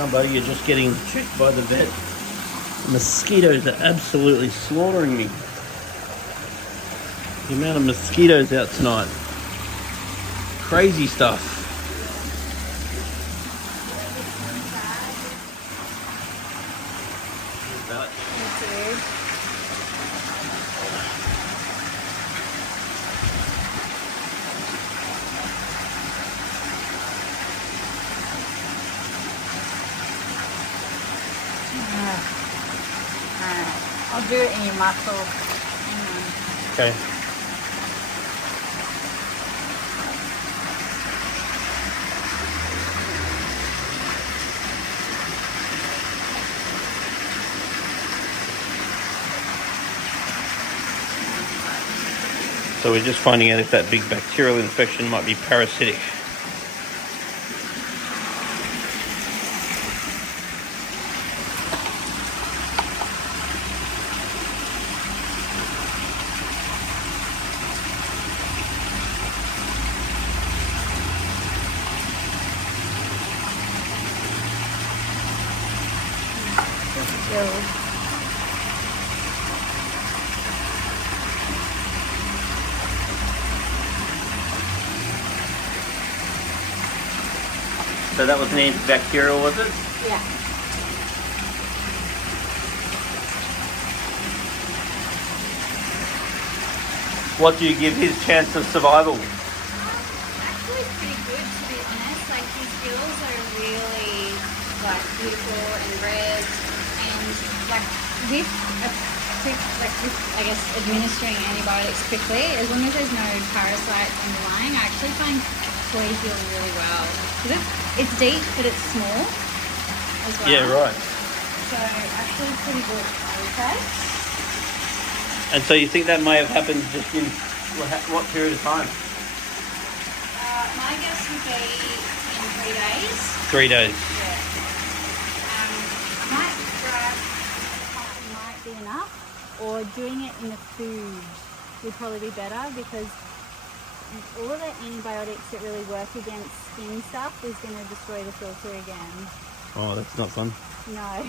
Jumbo, you're just getting tricked by the vet. Mosquitoes are absolutely slaughtering me. The amount of mosquitoes out tonight. Crazy stuff. I'll do it in your muscle. Okay. So we're just finding out if that big bacterial infection might be parasitic. So that was an antibacterial, was it? Yeah. What do you give his chance of survival? Actually pretty good, to be honest. Like, his gills are really like beautiful and red, and like with I guess administering antibiotics quickly, as long as there's no parasites underlying, I actually find toys heal really well. Because it's deep, but it's small as well. Yeah, right. So actually pretty good, I would say. And so you think that may have happened just in what period of time? My guess would be in 3 days. 3 days. Yeah. Might grab might be enough, or doing it in the food would probably be better, because all of the antibiotics that really work against skin stuff is going to destroy the filter again. Oh, that's not fun. No.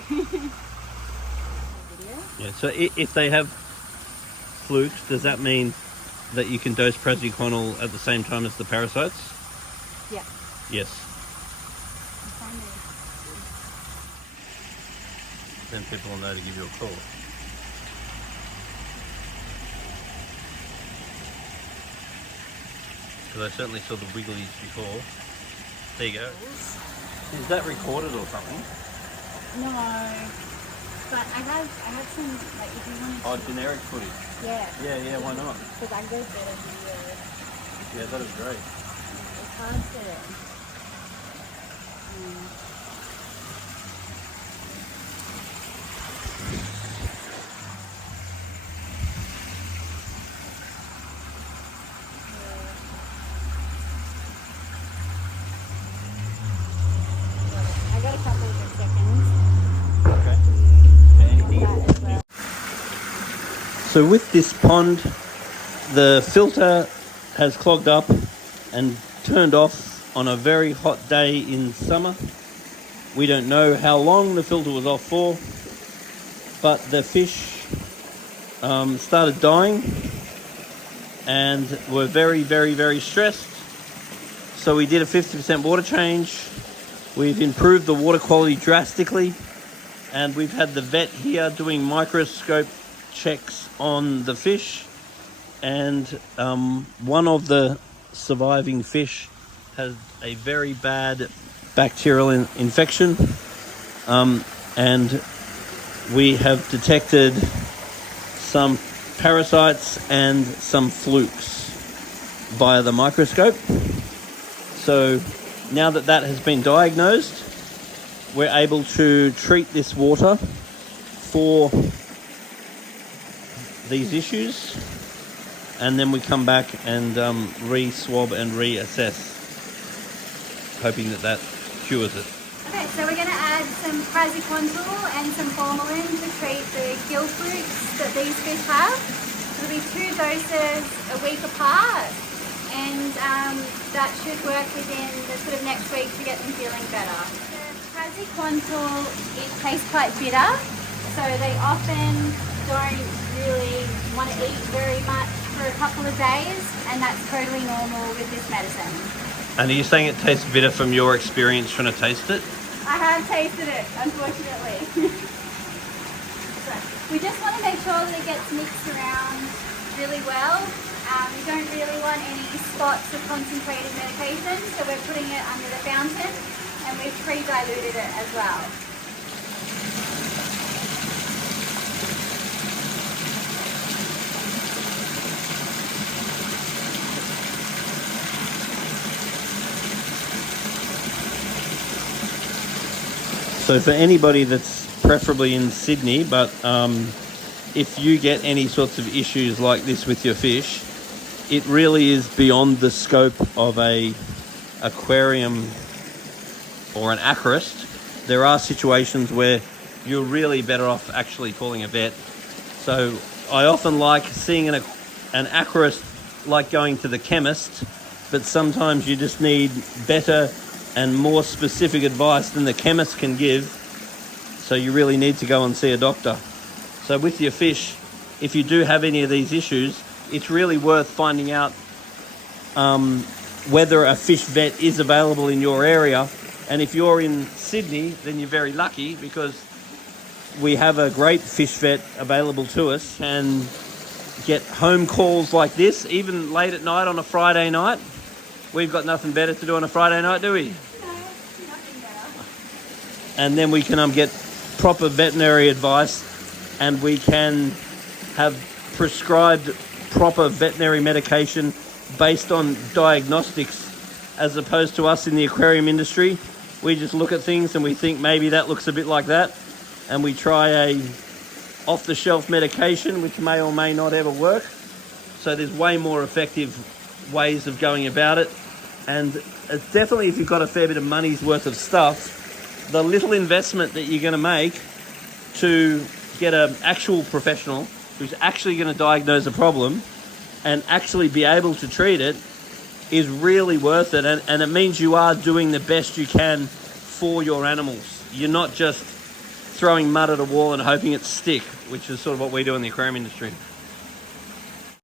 Yeah, so if they have flukes, does that mean that you can dose praziquantel at the same time as the parasites? Yeah. Yes. Then people will know to give you a call. Because I certainly saw the wigglies before. There you go. Is that recorded or something? No. But I have some, like, if you want to... Oh, generic footage? Yeah. Yeah, why not? Because I go better than you. Yeah, that is great. It's hard to... I got a couple of seconds. So with this pond, the filter has clogged up and turned off on a very hot day in summer. We don't know how long the filter was off for, but the fish started dying and were very, very, very stressed. So we did a 50% water change. We've improved the water quality drastically, and we've had the vet here doing microscope checks on the fish, and one of the surviving fish has a very bad bacterial infection, and we have detected some parasites and some flukes via the microscope. So now that that has been diagnosed, we're able to treat this water for these issues, and then we come back and re-swab and reassess, hoping that that cures it. Okay, so we're going to add some praziquantel and some formalin to treat the gill flukes that these fish have. It'll be 2 doses a week apart, and that should work within the sort of next week to get them feeling better. The Quantal, it tastes quite bitter, so they often don't really want to eat very much for a couple of days, and that's totally normal with this medicine. And are you saying it tastes bitter from your experience trying to taste it? I have tasted it, unfortunately. So we just want to make sure that it gets mixed around really well. We don't really want any spots of concentrated medication, so we're putting it under the fountain, and we've pre-diluted it as well. So for anybody that's preferably in Sydney, but if you get any sorts of issues like this with your fish, it really is beyond the scope of a aquarium or an aquarist. There are situations where you're really better off actually calling a vet. So I often like seeing an aquarist like going to the chemist, but sometimes you just need better and more specific advice than the chemist can give. So you really need to go and see a doctor. So with your fish, if you do have any of these issues, it's really worth finding out whether a fish vet is available in your area. And if you're in Sydney, then you're very lucky, because we have a great fish vet available to us, and get home calls like this, even late at night on a Friday night. We've got nothing better to do on a Friday night, do we? No, nothing better. And then we can get proper veterinary advice, and we can have prescribed proper veterinary medication based on diagnostics, as opposed to us in the aquarium industry. We just look at things and we think maybe that looks a bit like that, and we try a off-the-shelf medication which may or may not ever work. So there's way more effective ways of going about it. And it's definitely, if you've got a fair bit of money's worth of stuff, the little investment that you're going to make to get an actual professional who's actually going to diagnose a problem and actually be able to treat it is really worth it. And it means you are doing the best you can for your animals. You're not just throwing mud at a wall and hoping it stick, which is sort of what we do in the aquarium industry.